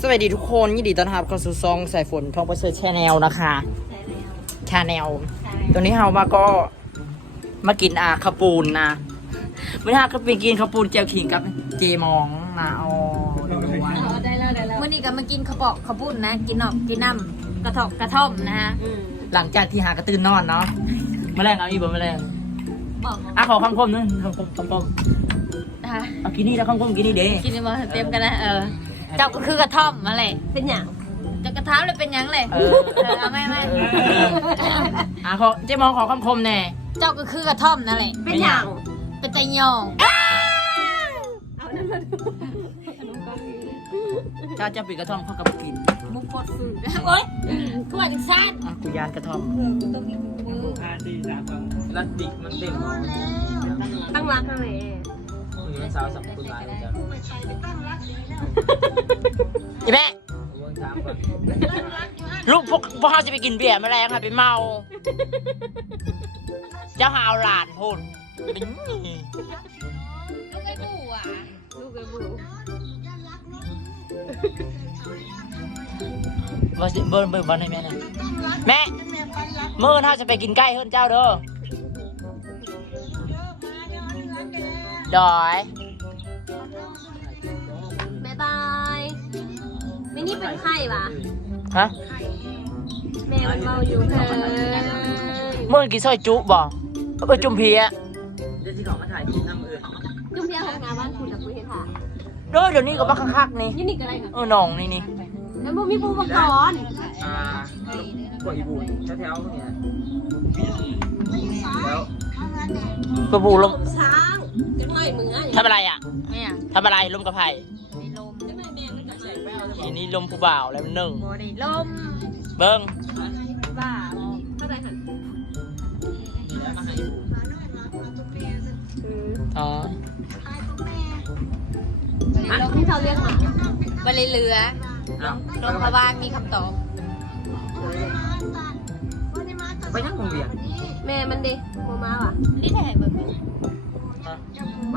สวัสดีทุกคนยินดีต้อนรับเข้าสู่ซองสายฝนทองประเสริฐชาแนลนะคะชาแนลตัวนี้เฮามาก็มากินอาคาปูนนะไม่ได้ก็ไปกินคาปูนเจียวขิงกับเจมองนะอ๋อดูดูไว้ได้แล้วได้แล้วมื่อนี้ก็มากินข้าวปอกข้าวปุ้นนะ กินนอกกินน้ำกระทอกกระท่อมนะฮะหลังจากที่หากระตื่นนอนเนาะแมลงเอาอีกบ่แมลงบอกอะขอคำคมนึงคำคมคำคมนะคะเอากินนี่แล้วคำคมกินนี่เด้กินมาเต็มกันนะเออ เจ้าก็คือกระท่อมมาเลยเป็นอย่างจะกระท้าเลยเป็นหยังเลยเออ เออเอาไม่ไม่อะขอเจมองขอคำคมแน่เจ้าก็คือกระท่อมนั่นแหละเป็นอย่างเป็นใจยองเอานั่นมาดูถ้าจะปิดกระท่อมเขากับกินมุกกดฝืนโอ๊ยกูว่าจังซ่านอะกูยานกระท่อมกูต้องมีมือแล้วดิกมันเด้งตั้งรักทำไม มันสาวสับคุณร้ายจะอีแม่เวิร์กถามก่อนลูกพวกพวกเขาจะไปกินเบียร์แมลงค่ะไปเมา เจ้าหาวหลานพูดลูกไอ้บูอะลูกไอ้บูเบิร์เบิร์เบิร์บอลให้แม่หน่อยแม่เมื่อถ้าจะไปกินใกล้เฮือนเจ้าเด้อ ดอยบ๊ายบายไม่นี่เป็นไข้ปะฮะแม่มันเมาอยู่เธอเมื่อกินซอยจุบ่เออจุ่มเพียเดี๋ยวที่เขามาถ่ายคลิปน้ำอื่นจุ่มเพียของงานบ้านคุณนะคุณเห็นค่ะเด้อเดี๋ยวนี้ก็บักคักๆนี่ยี่นี่ก็ได้นะเออหน่องนี่นี่แล้วบูมีปูประกอนอ่ากดอีบุญแถวๆเนี่ยแล้วกระบูลมช้าง จังไรมือทำอะไรอะเนี่ยทำอะไรลมกระไผ่ในลมจังไรแม่มันกับแฉกแววทีนี้ลมผู้บ่าวแล้วหนึ่งบอดีลมเบิ้งบ้าเข้าใจหันแล้วมาให้อีบุญอ๋อลมที่เขาเรียกหมาบริเรืออ้าวลมพระบางมีคำตอบไปนั่งโรงเรียนแม่มันดิโมมาว่ะนี่แท้เบิร์ ไป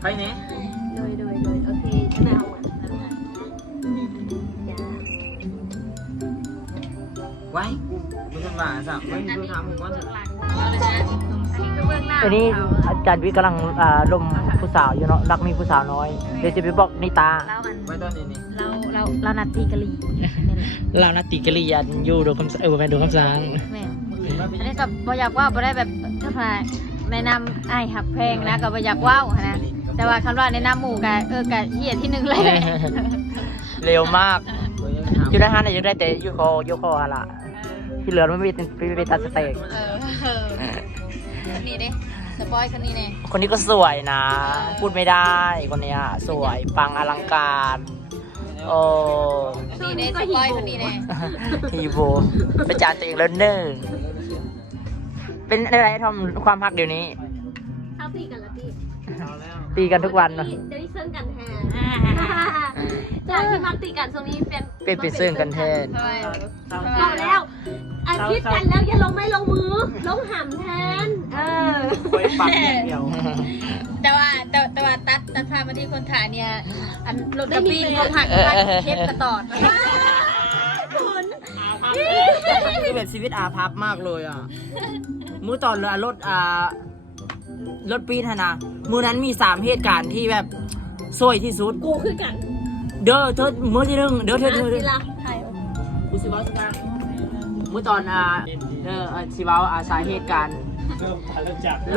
ไปเนี้ยโดยโดยโดยโอเคจังไรเอาอะจ้าไว้มึงจะมาสั่งมึงดูทำมึงว่าจะทีนี้อาจารย์วิทย์กำลังอ่าลมผู้สาวอยู่เนาะรักมีผู้สาวน้อย เดี๋ยวจะไปบอกนิตาเราอันไว้ตอนนี้นี่เราเราเรานัดตีกะหรี่นี่แหละเรานาติกริยันอยู่ดูคำเออแม่ดูคำสั่งแม่อันนี้กับบอยากว่าบ่ได้แบบเท่าไหร่ แนะนำไอ้ายหักเพลงนะกับบอยากว่าวนะแต่ว่าคำว่าแนะนำหมู่กันเออกันเฮียที่หนึ่งเลย เร็วมากเว้ยถามอยู่ได้ห้าเนี่ยยังได้แต่ยูคอยูคอฮะละที่เหลือมันไม่เป็นไม่เป็นตัดสเต็กเออเออคนนี้ดิสปอยคนนี้เนี่ยคนนี้ก็สวยนะ พูดไม่ได้คนเนี้ยสวยปังอลังการโอ้คนนี้เนี่ยสปอยคนนี้เนี่ยฮีโบประจานตัวเองแล้วเนอ เป็นอะไรทำความพักเดี๋ยวนี้ เอาตีกันละตีเอาแล้วตีกันทุกวันเนอะ จะได้เซิ่งกันแทนจากที่มักตีกันช่วงนี้เป็นเป็นเป็นซึ่งกันแทนทำไมบอกแล้วอาทิตย์กันแล้วอย่าลงไม่ลงมือ ลงหำแทน เออไปปักอย่างเดียวแต่ว่าแต่แต่ว่าตัดตัดภาพมาที่คนถ่ายเนี่ย อันรถกระปิ้งเขาหักพักเทปกระตอด คือแบบชีวิตอาภัพมากเลยอะ มือตอนเรือรถอ่ารถปีนหนนะมือนั้นมีสามเหตุการณ์ที่แบบสวยที่สุด กูคือกันเด้อเธอมือที่หนึ่งเด้อเธอเธอเธสิอละกูสิเว้าสิบ้างมือตอนอ่าเอออ่าสิเว้าอาสาเหตุการณ์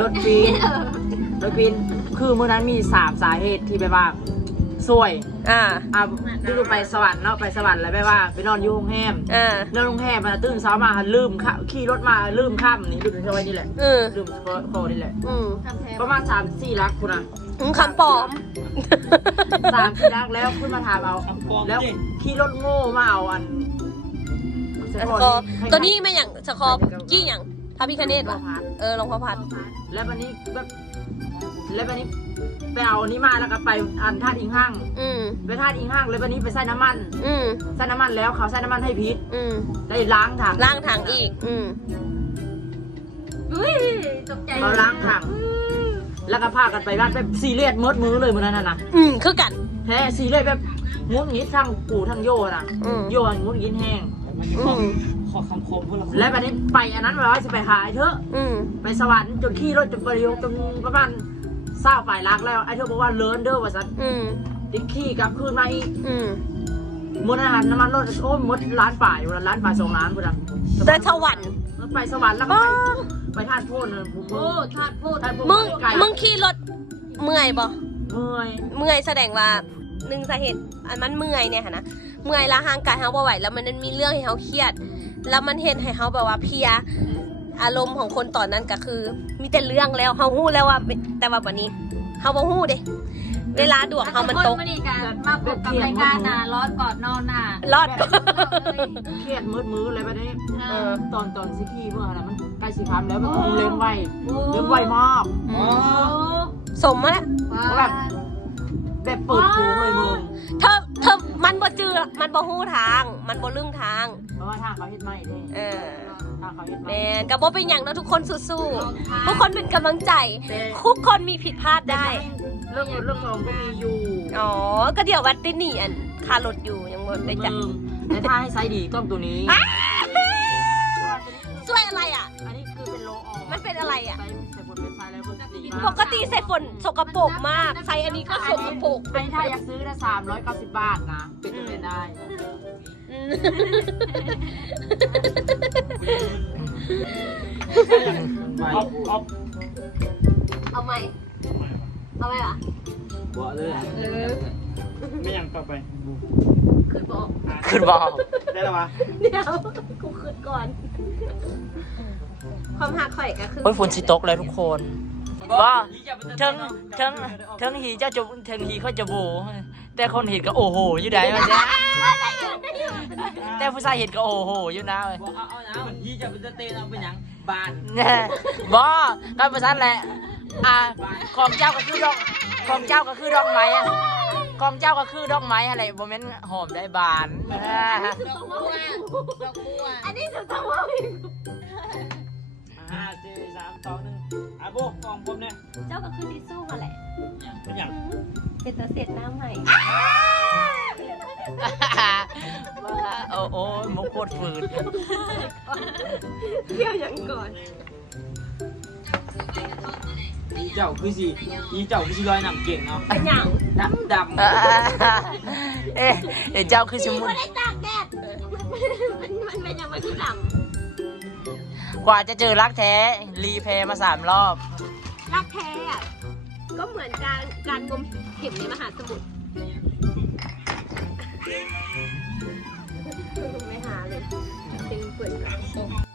รถปีนรถปีนคือมือนั้นมีสามสาเหตุที่แบบว่า สวยอ่าอะที่ไปสวรรค์เนาะไปสวรรค์แล้วแบบว่าไปนอนอยู่โรงแรมอ่านอนโรงแรมมาตื่นเช้ามาลืมข้าขี่รถมาลืมข้ามนี่ลืมเท่าไว้นี่แหละเออลืมโคนี่แหละอืมประมาณสามสี่ลักคุณอะคำปลอมสามสี่ลักแล้วขึ้นมาถามเอาแล้วขี่รถโง่มาเอาอันสกอร์ตัวนี้ไม่อย่างสกอร์กี้อย่าง พระพิคเนตป่ะเออหลวงพ่อพัดแล้ววันนี้ก็แล้ววันนี้ไปเอาอันนี้มาแล้วก็ไปอันท่าตุอิงห้างอืมไปท่าตุอิงห้างแล้ววันนี้ไปใส่น้ำมัน อืมใส่น้ำมันแล้วเขาใส่น้ำมันให้พิษอืมได้ล้างถังล่างทางอีก อืมอุ้ยตกใจเราล้างถัง แล้วก็พากันไปบ้านแบบซีเรียสมดมือเลยมือนั้นน่ะนะอืมคือกันแท้ซีเรียสแบบงุ้นงิดทั้งปู่ทั้งโยนะอืมโยนงุ้นงิดแห้งอืม ขอคำคมพวกเราและแบบนี้ไปอันนั้นไว้ว่าจะไปหายเถอะ อืมไปสวรรค์จนขี่รถจนประโยคจนประมาณเศร้าปลายลักแล้วไอ้เธอบอกว่าเลินเด้อว่าสันอืมดิขี่กลับคืนมาอีกอืมมดอาหารน้ำมันรถโอ้ยมดร้านป่าอยู่ร้านป่าสองร้านพุ่นอะเดินสวรรค์ไปสวรรค์แล้วก็บ้าไปไปทานโพดเลยผมโอ้ทาดพูดทานโพดมึงไก่มึงขี่รถเมื่อยบ่เมื่อยเมื่อยแสดงว่าหนึ่งสาเหตุอันมันเมื่อยเนี่ยค่ะนะเมื่อยและห่างกายเฮาบ่ไหวแล้วมันมีเรื่องให้เฮาเครียด แล้วมันเห็นให้เฮาแบบว่าเพลียอารมณ์ของคนตอนนั้นก็คือ มีแต่เรื่องแล้วเฮาฮู้แล้วว่าแต่ว่าบัดนี้เฮาบ่ฮู้เด้เวลาดวงเฮามันตก มานี่กันมาพบกับรายการน่ะร้อนกอดนอนน่ะรอดก็เครียดมืดมือเลยแบบนี้เออตอนตอนสิขี่เมื่อไหร่มันใกล้สิพันแล้วมันเล่นไวเล่นไวมากอืมสมมาแล้วแบบแบบเปิดโค้งเลยมึงเธอเธอมันบ่จือมันบ่ฮู้ทาง มันบ่ลึงทาง เพราะว่าทางเขาเฮ็ดไม่เด้เออทางเขาเฮ็ดแมไม่นก็บ่เป็นหยังเนาะทุกคนสู้ๆทุกคนเป็นกำลังใจทุกคนมีผิดพลาดได้ เรื่องเงินเรื่องทองก็มีอยู่อ๋อ ก็เดี๋ยววัดได้หนีอันคารถอยู่ยังบ่ได้จัดมึงแต่ถ้าให้ไซส์ดีต้องตัวนี้ช่วยอะไรอะ อันนี้คือเป็นโลออกมันเป็นอะไรอะ ใส่ใส่บนเป็นไซส์แล้วก็ดีปมากกติใส่ฝนสกปรกมาก ใส่อันนี้ก็สกปรกอันนี้ถ้าอยากซื้อนะสามร้อยเก้าสิบบาทนะ เป็นตัวเองได้อืม เอาเอาเอาไหมเอาไหมล่ะบ่เลยเออไม่ยังต่อไปขึ้นบอกขึ้นบอกได้แล้ววะเดี๋ยวกูขึ้นก่อน ความหักข่อยก็คือโอ้ยฝนสิตกแล้วทุกคนว่าเทิงเทิงเทิงหีเจ้าจะเทิงหีเขาจะโบ แต่คนเห็นก็โอ้โหอยู่ไหนมาเนี่ยแต่ผู้ชายเห็นก็โอ้โหอยู่นะเว้ยเอาเอาเอายี่จะเป็นเต้นเอาเป็นยังบาทแน่บ่ก็ประชันแหละอ่าของเจ้าก็คือดอกของเจ้าก็คือดอกไม้อะของเจ้าก็คือดอกไม้อะไรบ่แม่นหอมได้บานอ่าอันนี้สุดท้ายห้าสี่สามสองหนึ่ง อะโบกองผมเนี่ยเจ้าก็คือทิชชู่มาแหละเป็นยังเป็นตัวเศษน้ำใหม่โอ้โอ้ยมุกโคตรฝืนเที่ยวยังก่อนอีเจ้าคือสิอีเจ้าคือสิลอยน้ำเก่งเนาะเป็นอย่างดำดำอ่าเอ๊ะเอ๊ะเจ้าคือสมุนไม่ได้ตากแดดมันมันเป็นยังไงที่ด กว่าจะเจอรักแท้ รีเพย์มาสามรอบ รักแท้อะก็เหมือนการการกงมเข็มในมหาสมุทรไม่หาเลยเป็นเปิดกระโปรง